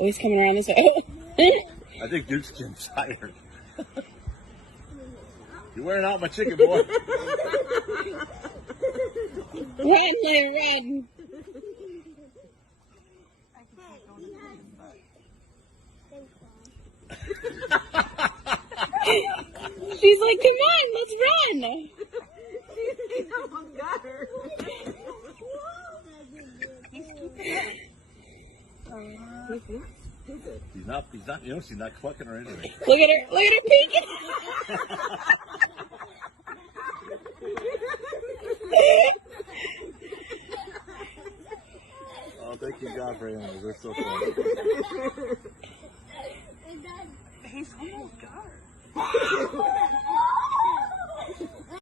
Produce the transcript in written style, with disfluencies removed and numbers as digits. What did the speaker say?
Oh, he's coming around this way. I think Duke's getting tired. You're wearing out my chicken, boy. Run, Leia, run. She's like, come on, let's run. He's not, she's not clucking or anything. Look at her peeking. Oh, thank you, God, for animals. They're so fun.